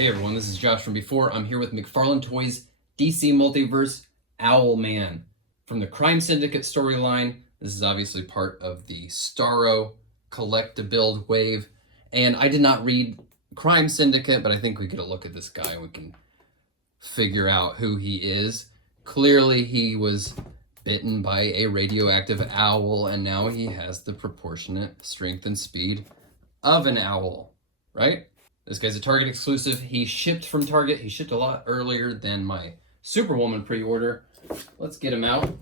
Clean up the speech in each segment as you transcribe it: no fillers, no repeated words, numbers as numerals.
Hey everyone, this is Josh from before. I'm here with McFarlane Toys DC Multiverse Owlman from the Crime Syndicate storyline. This is obviously part of the Starro collect-to-build wave. And I did not read Crime Syndicate, but I think we get a look at this guy and we can figure out who he is. Clearly he was bitten by a radioactive owl, and now he has the proportionate strength and speed of an owl, right? This guy's a Target exclusive. He shipped from Target. He shipped a lot earlier than my Superwoman pre-order. Let's get him out.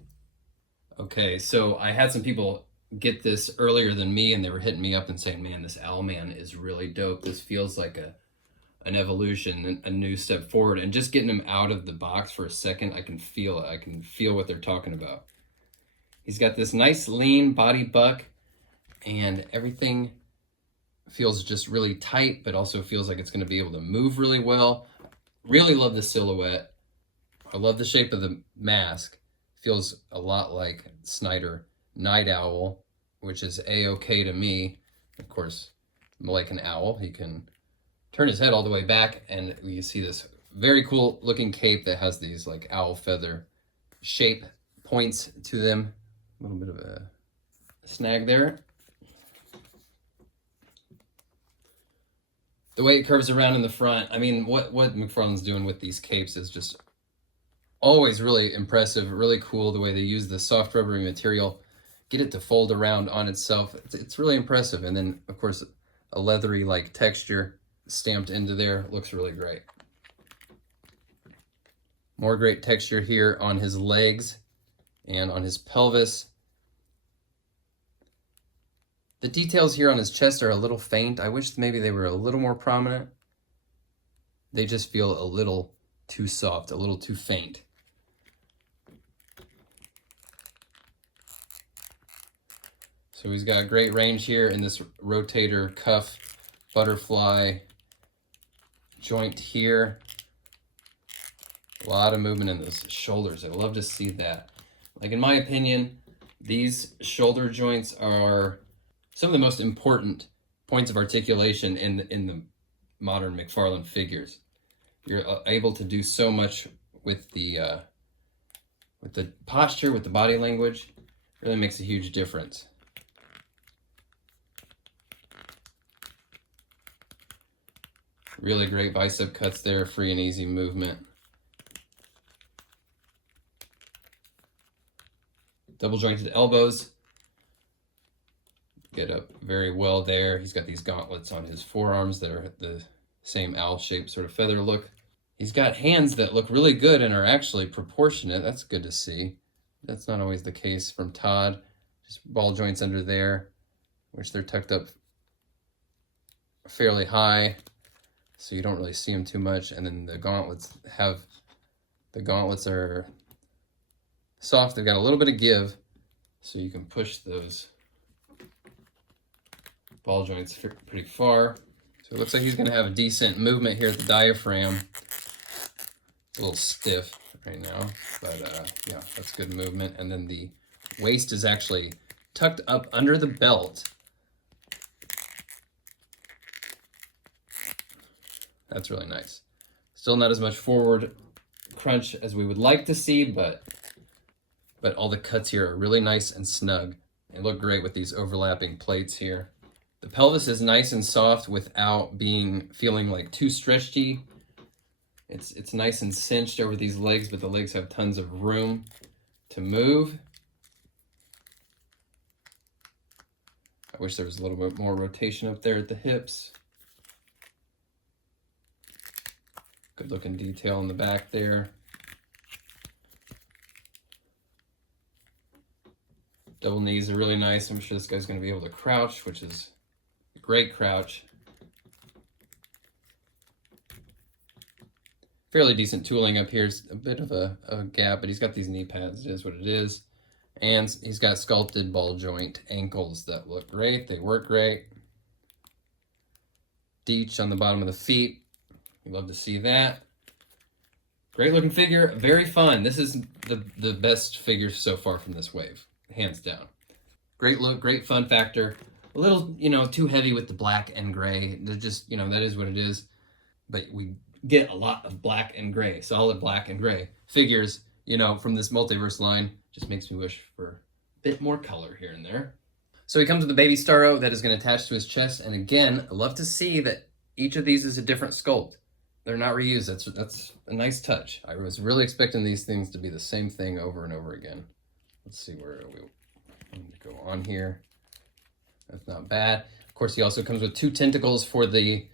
Okay, so I had some people get this earlier than me, and they were hitting me up and saying, man, this Owlman is really dope. This feels like an evolution, a new step forward. And just getting him out of the box for a second, I can feel it. I can feel what they're talking about. He's got this nice lean body buck, and everything feels just really tight, but also feels like it's going to be able to move really well. Really love the silhouette. I love the shape of the mask. Feels a lot like Snyder Night Owl, which is a-okay to me. Of course, like an owl, he can turn his head all the way back, and you see this very cool looking cape that has these like owl feather shape points to them. A little bit of a snag there. The way it curves around in the front, I mean, what McFarlane's doing with these capes is just always really impressive, really cool. The way they use the soft rubbery material, get it to fold around on itself. It's really impressive. And then, of course, a leathery like texture stamped into there looks really great. More great texture here on his legs and on his pelvis. The details here on his chest are a little faint. I wish maybe they were a little more prominent. They just feel a little too soft, a little too faint. So he's got great range here in this rotator cuff butterfly joint here. A lot of movement in those shoulders. I love to see that. Like, in my opinion, these shoulder joints are some of the most important points of articulation in the modern McFarlane figures. You're able to do so much with the posture, with the body language. It really makes a huge difference. Really great bicep cuts there, free and easy movement. Double jointed elbows. Get up very well there. He's got these gauntlets on his forearms that are the same owl-shaped sort of feather look. He's got hands that look really good and are actually proportionate. That's good to see. That's not always the case from Todd. Just ball joints under there, which they're tucked up fairly high, so you don't really see them too much. And then the gauntlets are soft. They've got a little bit of give, so you can push those ball joints pretty far. So it looks like he's going to have a decent movement here at the diaphragm. It's a little stiff right now, but yeah, that's good movement. And then the waist is actually tucked up under the belt. That's really nice. Still not as much forward crunch as we would like to see, but all the cuts here are really nice and snug. They look great with these overlapping plates here. The pelvis is nice and soft without feeling like too stretchy. It's nice and cinched over these legs, but the legs have tons of room to move. I wish there was a little bit more rotation up there at the hips. Good looking detail in the back there. Double knees are really nice. I'm sure this guy's going to be able to crouch, which is a great crouch. Fairly decent tooling up here. It's a bit of a gap, but he's got these knee pads. It is what it is. And he's got sculpted ball joint ankles that look great. They work great. Deech on the bottom of the feet. You love to see that. Great looking figure. Very fun. This is the best figure so far from this wave. Hands down. Great look, great fun factor. A little, too heavy with the black and gray. They're just, that is what it is. But we get a lot of black and gray, solid black and gray figures, from this multiverse line. Just makes me wish for a bit more color here and there. So he comes with a baby Starro that is going to attach to his chest. And again, I love to see that each of these is a different sculpt. They're not reused. That's a nice touch. I was really expecting these things to be the same thing over and over again. Let's see where we need to go on here. That's not bad. Of course, he also comes with 2 tentacles for the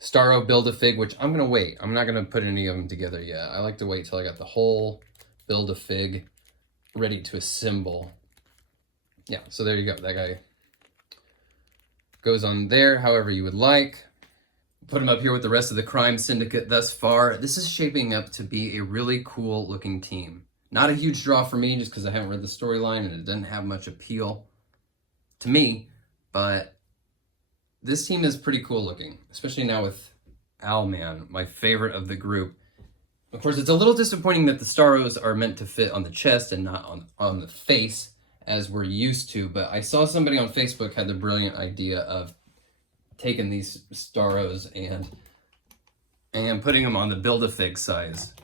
Starro Build-A-Fig, which I'm going to wait. I'm not going to put any of them together yet. I like to wait till I got the whole Build-A-Fig ready to assemble. Yeah, so there you go. That guy goes on there however you would like. Put him up here with the rest of the Crime Syndicate thus far. This is shaping up to be a really cool looking team. Not a huge draw for me just because I haven't read the storyline and it doesn't have much appeal to me, but this team is pretty cool looking, especially now with Owlman, my favorite of the group. Of course, it's a little disappointing that the Starros are meant to fit on the chest and not on the face as we're used to, but I saw somebody on Facebook had the brilliant idea of taking these Starros and putting them on the Build-A-Fig size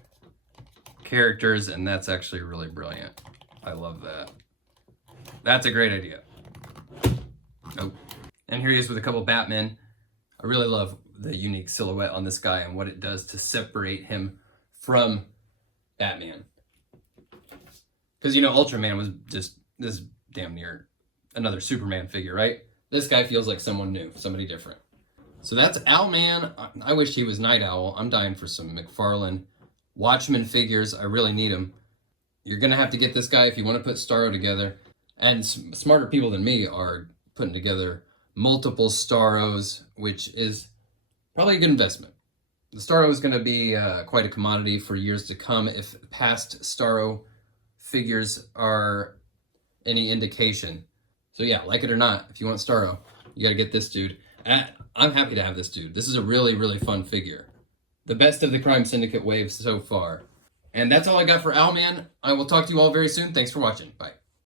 characters, and that's actually really brilliant. I love that. That's a great idea. Oh. And here he is with a couple Batmen. I really love the unique silhouette on this guy and what it does to separate him from Batman. Because, Ultraman was just this damn near another Superman figure, right? This guy feels like someone new, somebody different. So that's Owlman. I wish he was Night Owl. I'm dying for some McFarlane Watchmen figures. I really need them. You're going to have to get this guy if you want to put Starro together. And smarter people than me are putting together multiple Starros, which is probably a good investment. The Starro is going to be quite a commodity for years to come if past Starro figures are any indication. So yeah, like it or not, if you want Starro, you got to get this dude. I'm happy to have this dude. This is a really, really fun figure. The best of the Crime Syndicate waves so far. And that's all I got for Owlman. I will talk to you all very soon. Thanks for watching. Bye.